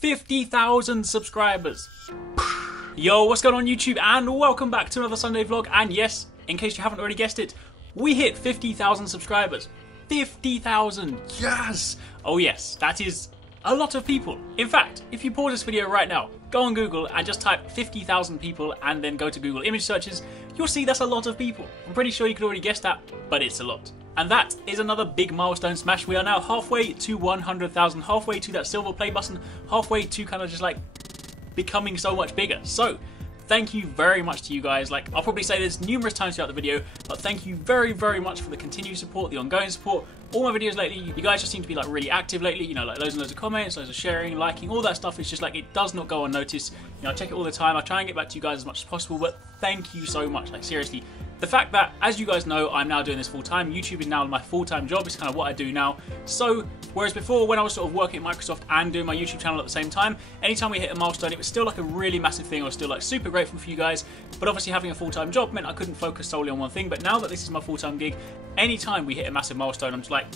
50,000 subscribers. Yo, what's going on YouTube, and welcome back to another Sunday vlog. And yes, in case you haven't already guessed it, we hit 50,000 subscribers. 50,000, yes! Oh yes, that is a lot of people. In fact, if you pause this video right now, go on Google and just type 50,000 people and then go to Google image searches, you'll see that's a lot of people. I'm pretty sure you could already guess that, but it's a lot. And that is another big milestone smash. We are now halfway to 100,000, halfway to that silver play button, halfway to kind of just like becoming so much bigger. So thank you very much to you guys. Like, I'll probably say this numerous times throughout the video, but thank you very, very much for the continued support, the ongoing support. All my videos lately, you guys just seem to be like really active lately, you know, like loads and loads of comments, loads of sharing, liking, all that stuff. It's just like, it does not go unnoticed. You know, I check it all the time. I try and get back to you guys as much as possible, but thank you so much. Like, seriously, the fact that, as you guys know, I'm now doing this full time. YouTube is now my full-time job. It's kind of what I do now. So, whereas before, when I was sort of working at Microsoft and doing my YouTube channel at the same time, anytime we hit a milestone, it was still like a really massive thing. I was still like super grateful for you guys. But obviously having a full-time job meant I couldn't focus solely on one thing. But now that this is my full-time gig, anytime we hit a massive milestone, I'm just like,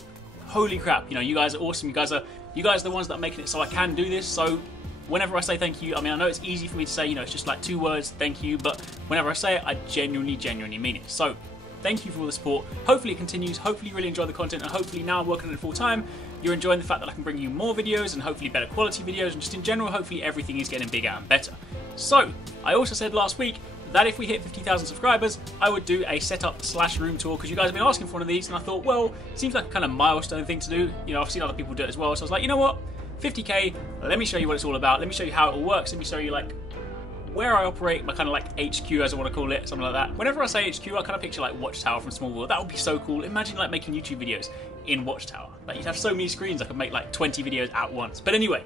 holy crap, you know, you guys are awesome. You guys are the ones that are making it so I can do this. So whenever I say thank you, I mean, I know it's easy for me to say, you know, it's just like 2 words, thank you, but whenever I say it, I genuinely mean it. So thank you for all the support. Hopefully it continues. Hopefully you really enjoy the content, and hopefully now I'm working on it full time, you're enjoying the fact that I can bring you more videos and hopefully better quality videos, and just in general, hopefully everything is getting bigger and better. So I also said last week that if we hit 50,000 subscribers, I would do a setup/room tour, because you guys have been asking for one of these, and I thought, well, it seems like a kind of milestone thing to do. You know, I've seen other people do it as well, so I was like, you know what, 50k, let me show you what it's all about. Let me show you how it all works. Let me show you like where I operate, my kind of like HQ, as I want to call it, something like that. Whenever I say HQ, I kind of picture like Watchtower from Small World. That would be so cool. Imagine like making YouTube videos in Watchtower. Like, you'd have so many screens, I could make like 20 videos at once. But anyway,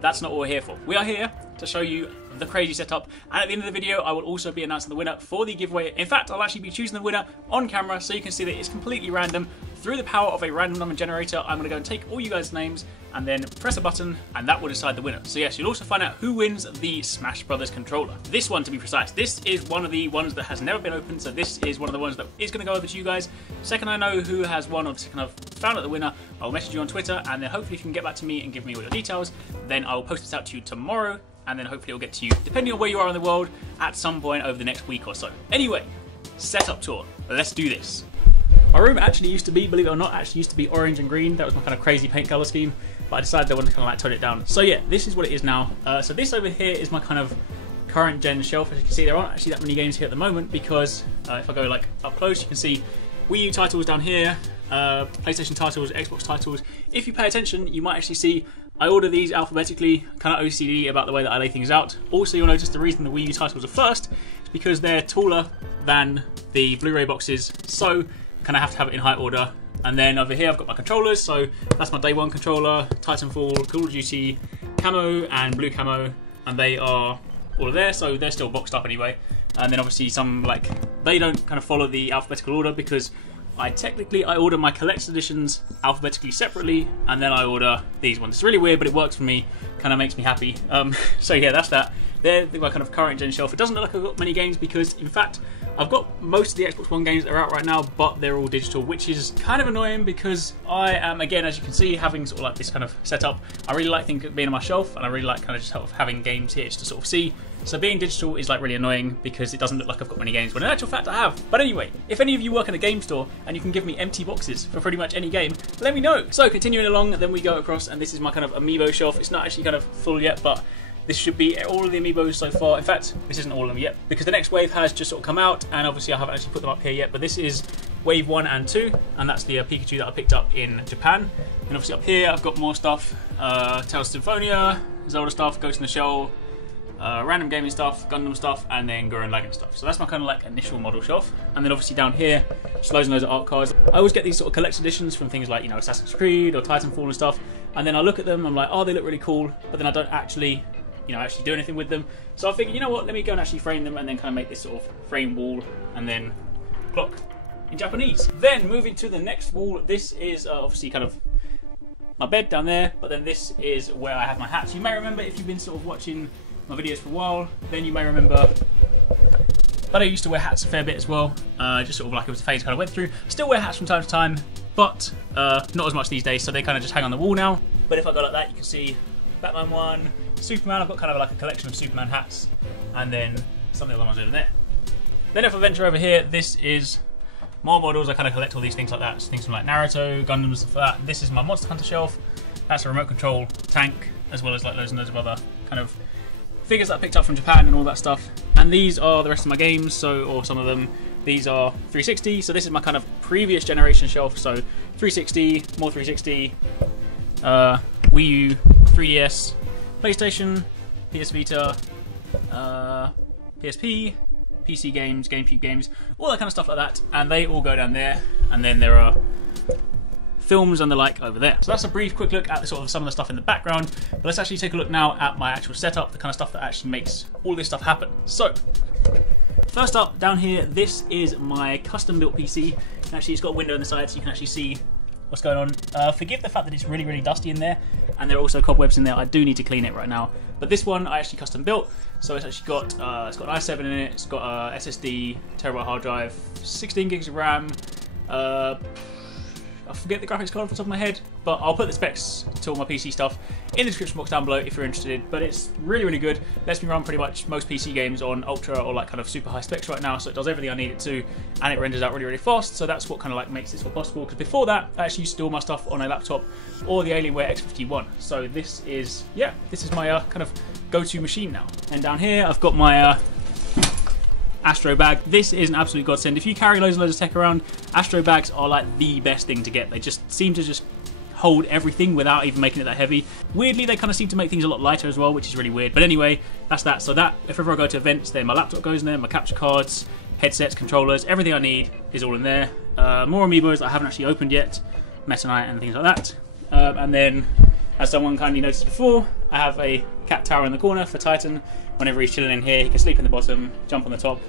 that's not what we're here for. We are here to show you the crazy setup, and at the end of the video I will also be announcing the winner for the giveaway. In fact, I'll actually be choosing the winner on camera, so you can see that it's completely random. Through the power of a random number generator, I'm going to go and take all you guys' names and then press a button, and that will decide the winner. So yes, you'll also find out who wins the Smash Brothers controller. This one, to be precise. This is one of the ones that has never been opened, so this is one of the ones that is going to go over to you guys. Second I know who has won, or kind of found out the winner, I'll message you on Twitter, and then hopefully if you can get back to me and give me all your details, then I'll post this out to you tomorrow, and then hopefully it'll get to you, depending on where you are in the world, at some point over the next week or so. Anyway, setup tour. Let's do this. My room actually used to be, believe it or not, actually used to be orange and green. That was my kind of crazy paint colour scheme, but I decided I wanted to kind of like tone it down. So yeah, this is what it is now. So this over here is my kind of current gen shelf. As you can see, there aren't actually that many games here at the moment, because if I go like up close, you can see Wii U titles down here, PlayStation titles, Xbox titles. If you pay attention, you might actually see I order these alphabetically, kind of OCD about the way that I lay things out. Also, you'll notice the reason the Wii U titles are first is because they're taller than the Blu-ray boxes, so kind of have to have it in height order. And then over here I've got my controllers, so that's my day one controller, Titanfall, Call of Duty, camo and blue camo, and they are all there, so they're still boxed up anyway. And then obviously some, like, they don't kind of follow the alphabetical order, because I order my collector's editions alphabetically separately, and then I order these ones. It's really weird, but it works for me, kind of makes me happy. So yeah, that's that. They're my kind of current gen shelf. It doesn't look like I've got many games, because in fact I've got most of the Xbox One games that are out right now, but they're all digital, which is kind of annoying, because I am, again, as you can see, having sort of like this kind of setup. I really like things being on my shelf, and I really like kind of just sort of having games here just to sort of see. So being digital is like really annoying, because it doesn't look like I've got many games, when in actual fact I have. But anyway, if any of you work in a game store and you can give me empty boxes for pretty much any game, let me know. So continuing along, then we go across, and this is my kind of amiibo shelf. It's not actually kind of full yet, but this should be all of the amiibos so far. In fact, this isn't all of them yet, because the next wave has just sort of come out, and obviously I haven't actually put them up here yet, but this is wave 1 and 2, and that's the Pikachu that I picked up in Japan. And obviously up here I've got more stuff, Tales of Symphonia, Zelda stuff, Ghost in the Shell, random gaming stuff, Gundam stuff, and then Gurren Lagann stuff. So that's my kind of like initial model shelf. And then obviously down here, just loads and loads of art cards. I always get these sort of collector's editions from things like, you know, Assassin's Creed or Titanfall and stuff, and then I look at them, I'm like, oh, they look really cool, but then I don't actually, you know, actually do anything with them. So I figured, you know what, let me go and actually frame them, and then kind of make this sort of frame wall, and then clock in Japanese. Then moving to the next wall, this is obviously kind of my bed down there, but then this is where I have my hats. You may remember, if you've been sort of watching my videos for a while, then you may remember that I used to wear hats a fair bit as well, just sort of like it was a phase I kind of went through. Still wear hats from time to time, but not as much these days, so they kind of just hang on the wall now. But if I go like that, you can see Batman one, Superman. I've got kind of like a collection of Superman hats, and then some of the other ones over there. Then if I venture over here, this is more models. I kind of collect all these things like that. So things from like Naruto, Gundam, stuff like that. This is my Monster Hunter shelf. That's a remote control tank, as well as like loads and loads of other kind of figures that I picked up from Japan and all that stuff. And these are the rest of my games, or some of them. These are 360, so this is my kind of previous generation shelf. So 360, more 360, Wii U, 3DS, PlayStation, PS Vita, PSP, PC games, GameCube games, all that kind of stuff like that. And they all go down there. And then there are films and the like over there. So that's a brief quick look at sort of some of the stuff in the background. But let's actually take a look now at my actual setup, the kind of stuff that actually makes all this stuff happen. So first up, down here, this is my custom built PC. And actually, it's got a window on the side so you can actually see what's going on. Forgive the fact that it's really, really dusty in there, and there are also cobwebs in there. I do need to clean it right now. But this one I actually custom built. So it's actually got an i7 in it. It's got a SSD, terabyte hard drive, 16 gigs of RAM. I forget the graphics card off the top of my head, but I'll put the specs to all my PC stuff in the description box down below if you're interested. But it's really, really good. Lets me run pretty much most PC games on ultra or like kind of super high specs right now. So it does everything I need it to, and it renders out really, really fast. So that's what kind of like makes this all possible. Because before that, I actually used to do all my stuff on a laptop or the Alienware X51. So this is, yeah, this is my kind of go-to machine now. And down here, I've got my Astro bag. This is an absolute godsend. If you carry loads and loads of tech around, Astro bags are like the best thing to get. They just seem to just hold everything without even making it that heavy. Weirdly, they kind of seem to make things a lot lighter as well, which is really weird. But anyway, that's that. So that, if ever I go to events, then my laptop goes in there, my capture cards, headsets, controllers, everything I need is all in there. More amiibos that I haven't actually opened yet, Meta Knight and things like that. And then, as someone kindly noticed before, I have a cat tower in the corner for Titan. Whenever he's chilling in here, he can sleep in the bottom, jump on the top,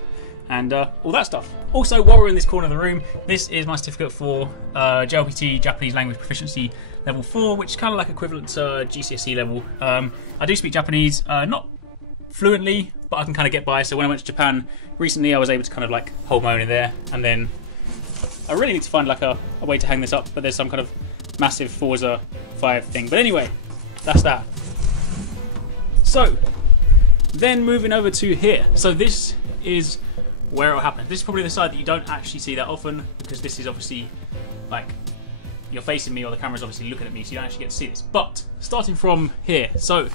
and all that stuff. Also, while we're in this corner of the room, this is my certificate for JLPT, Japanese Language Proficiency Level 4, which is kind of like equivalent to GCSE level. I do speak Japanese, not fluently, but I can kind of get by. So when I went to Japan recently, I was able to kind of like hold my own in there. And then I really need to find like a way to hang this up, but there's some kind of massive Forza 5 thing. But anyway, that's that. So then moving over to here. So this is where it will happen. This is probably the side that you don't actually see that often, because this is obviously like you're facing me, or the camera's obviously looking at me, so you don't actually get to see this. But starting from here, so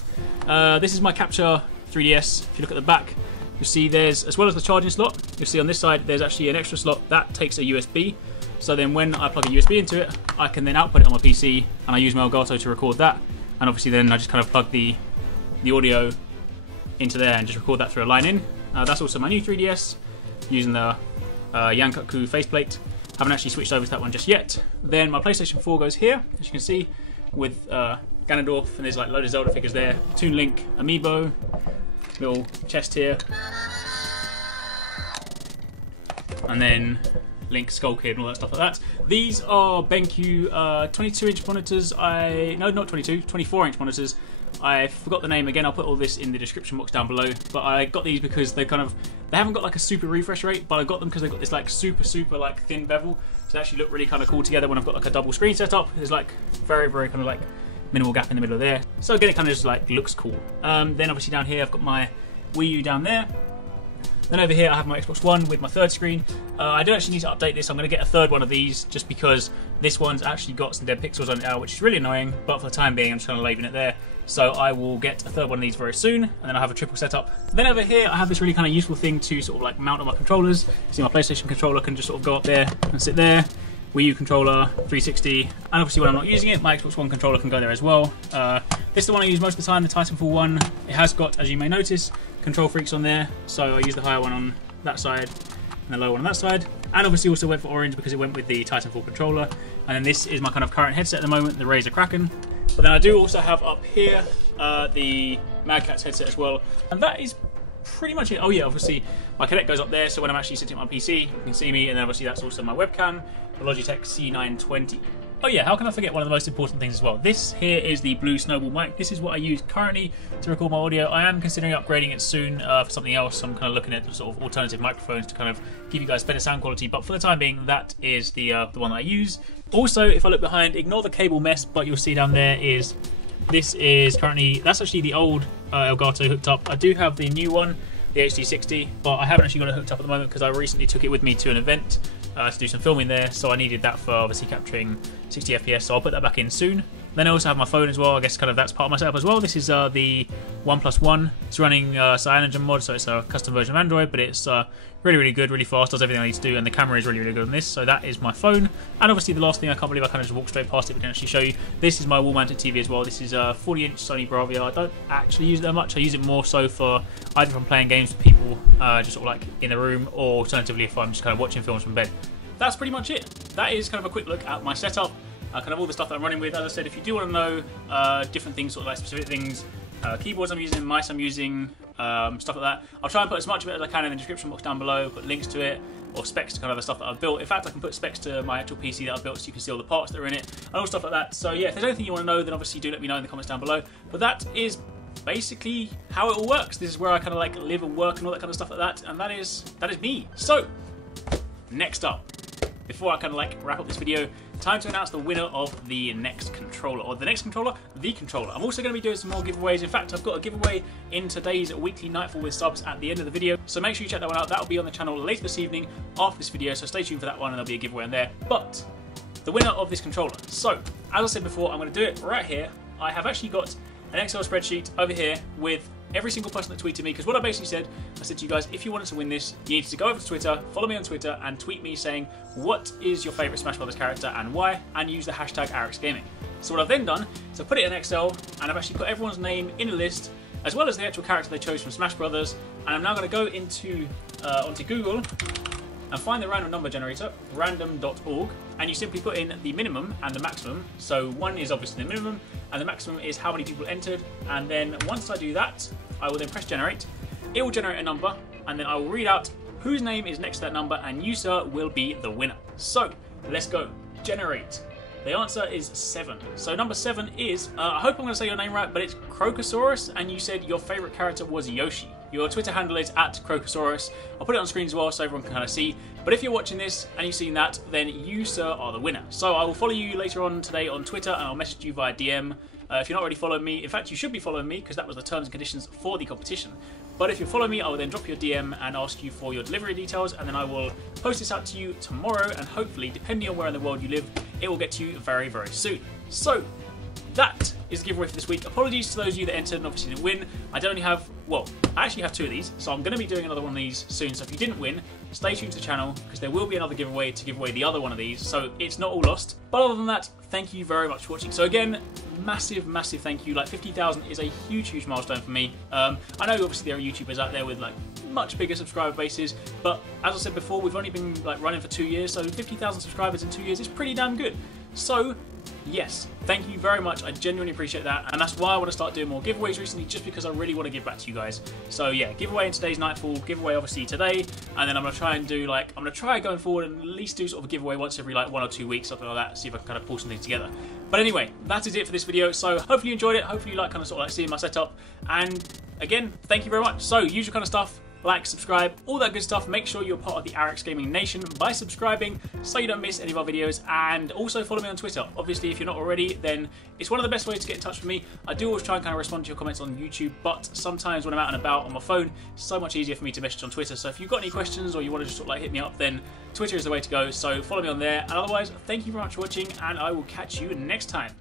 this is my Capture 3DS. If you look at the back, you'll see there's, as well as the charging slot, you'll see on this side there's actually an extra slot that takes a USB. So then when I plug a USB into it, I can then output it on my PC, and I use my Elgato to record that. And obviously then I just kind of plug the audio into there and just record that through a line in. That's also my new 3DS, using the Yankaku faceplate. Haven't actually switched over to that one just yet. Then my PlayStation 4 goes here, as you can see, with Ganondorf, and there's like a load of Zelda figures there. Toon Link amiibo, little chest here, and then Link, Skull Kid, and all that stuff like that. These are BenQ 22-inch monitors. No, not 22, 24-inch monitors. I forgot the name again. I'll put all this in the description box down below. But I got these because they haven't got like a super refresh rate, but I got them because they've got this like super like thin bevel. So they actually look really kind of cool together when I've got like a double screen setup. There's like very kind of like minimal gap in the middle of there. So again, it kind of just like looks cool. Then obviously down here I've got my Wii U down there. Then over here I have my Xbox One with my third screen. I do actually need to update this. I'm going to get a third one of these just because this one's actually got some dead pixels on it now, which is really annoying. But for the time being, I'm just kind of leaving it there. So I will get a third one of these very soon, and then I'll have a triple setup. Then over here I have this really kind of useful thing to sort of like mount on my controllers. See, my PlayStation controller can just sort of go up there and sit there. Wii U controller, 360, and obviously when I'm not using it, my Xbox One controller can go there as well. This is the one I use most of the time, the Titanfall one. It has got, as you may notice, control freaks on there, so I use the higher one on that side and the lower one on that side. And obviously also went for orange because it went with the Titanfall controller. And then this is my kind of current headset at the moment, the Razer Kraken. But then I do also have up here the Mad Catz headset as well, and that is pretty much it. Oh yeah, obviously my Kinect goes up there, so when I'm actually sitting on my PC, you can see me, and then obviously that's also my webcam, the Logitech C920. Oh yeah, how can I forget one of the most important things as well? This here is the blue Snowball Mic. This is what I use currently to record my audio. I am considering upgrading it soon for something else. I'm kind of looking at sort of alternative microphones to kind of give you guys better sound quality, but for the time being, that is the one that I use. Also, if I look behind, ignore the cable mess, but you'll see down there is This is currently, that's actually the old Elgato hooked up. I do have the new one, the HD60, but I haven't actually got it hooked up at the moment because I recently took it with me to an event to do some filming there, so I needed that for obviously capturing 60 FPS, so I'll put that back in soon. Then I also have my phone as well. I guess kind of that's part of my setup as well. This is the OnePlus One. It's running CyanogenMod mod, so it's a custom version of Android, but it's really good, really fast, does everything I need to do, and the camera is really good on this. So that is my phone. And obviously the last thing, I can't believe I kind of just walked straight past it, but didn't actually show you. This is my wall-mounted TV as well. This is a 40-inch Sony Bravia. I don't actually use it that much. I use it more so for either if I'm playing games with people, just sort of like in the room, or alternatively if I'm just kind of watching films from bed. That's pretty much it. That is kind of a quick look at my setup. Kind of all the stuff that I'm running with. As I said, if you do want to know different things, sort of like specific things, keyboards I'm using, mice I'm using, stuff like that, I'll try and put as much of it as I can in the description box down below, put links to it, or specs to kind of the stuff that I've built. In fact, I can put specs to my actual PC that I've built so you can see all the parts that are in it, and all stuff like that. So yeah, if there's anything you want to know, then obviously do let me know in the comments down below. But that is basically how it all works. This is where I kind of like live and work and all that kind of stuff like that, and that is me. So, next up, before I kind of like wrap up this video, time to announce the winner of the next controller, or the next controller, the controller. I'm also going to be doing some more giveaways. In fact, I've got a giveaway in today's weekly Nightfall with subs at the end of the video, so make sure you check that one out. That will be on the channel later this evening after this video, so stay tuned for that one and there'll be a giveaway on there. But the winner of this controller. So, as I said before, I'm going to do it right here. I have actually got an Excel spreadsheet over here with every single person that tweeted me, because what I basically said, I said to you guys, if you wanted to win this, you needed to go over to Twitter, follow me on Twitter, and tweet me saying, what is your favourite Smash Brothers character and why, and use the hashtag Arekkz Gaming. So what I've then done is I've put it in Excel, and I've actually put everyone's name in a list, as well as the actual character they chose from Smash Brothers, and I'm now going to go into onto Google and find the random number generator, random.org, and you simply put in the minimum and the maximum. So 1 is obviously the minimum, and the maximum is how many people entered, and then once I do that, I will then press generate. It will generate a number, and then I will read out whose name is next to that number, and you, sir, will be the winner. So, let's go. Generate. The answer is 7. So number 7 is, I hope I'm going to say your name right, but it's Crocosaurus, and you said your favourite character was Yoshi. Your Twitter handle is @Crocosaurus. I'll put it on screen as well so everyone can kind of see. But if you're watching this and you've seen that, then you, sir, are the winner. So I will follow you later on today on Twitter, and I'll message you via DM. If you're not already following me, in fact you should be following me because that was the terms and conditions for the competition. But if you follow me, I will then drop you a DM and ask you for your delivery details, and then I will post this out to you tomorrow, and hopefully, depending on where in the world you live, it will get to you very, very soon. So, that is the giveaway for this week. Apologies to those of you that entered and obviously didn't win. I don't only have, well, I actually have 2 of these, so I'm going to be doing another one of these soon. So if you didn't win, stay tuned to the channel because there will be another giveaway to give away the other one of these, so it's not all lost. But other than that, thank you very much for watching. So again, massive thank you. Like 50,000 is a huge milestone for me. I know obviously there are YouTubers out there with like much bigger subscriber bases, but as I said before, we've only been like running for 2 years, so 50,000 subscribers in 2 years is pretty damn good. So yes, thank you very much. I genuinely appreciate that, and that's why I want to start doing more giveaways recently, just because I really want to give back to you guys. So yeah, giveaway in today's Nightfall, giveaway obviously today, and then I'm going to try and do like, I'm going to try going forward and at least do sort of a giveaway once every like 1 or 2 weeks, something like that, see if I can kind of pull something together. But anyway, that is it for this video, so hopefully you enjoyed it, hopefully you like kind of sort of like seeing my setup, and again, thank you very much. So usual kind of stuff, like, subscribe, all that good stuff. Make sure you're part of the Arekkz Gaming Nation by subscribing so you don't miss any of our videos, and also follow me on Twitter. Obviously, if you're not already, then it's one of the best ways to get in touch with me. I do always try and kind of respond to your comments on YouTube, but sometimes when I'm out and about on my phone, it's so much easier for me to message on Twitter. So if you've got any questions or you want to just sort of like hit me up, then Twitter is the way to go. So follow me on there, and otherwise, thank you very much for watching, and I will catch you next time.